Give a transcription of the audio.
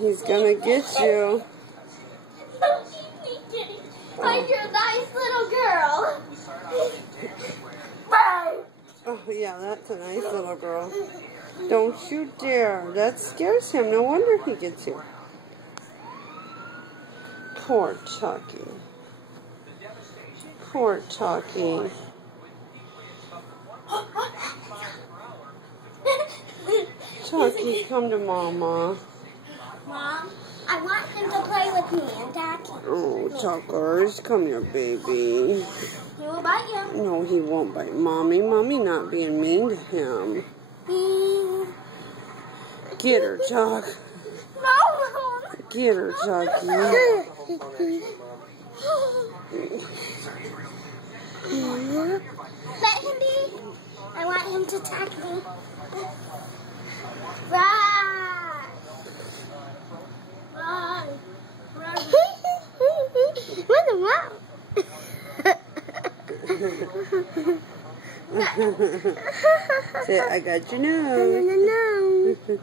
He's gonna get you. Find your nice little girl. Oh yeah, that's a nice little girl. Don't you dare. That scares him. No wonder he gets you. Poor Chucky. Poor Chucky. Chucky, come to Mama. Mom, I want him to play with me and Daddy. Oh, Chuckers, come here, baby. He will bite you. No, he won't bite Mommy. Mommy not being mean to him. Get her, Chuck. No. Get her, Chucky. Let him be. I want him to attack me. Run. Run. Run. What the wow? Say, I got your nose. No.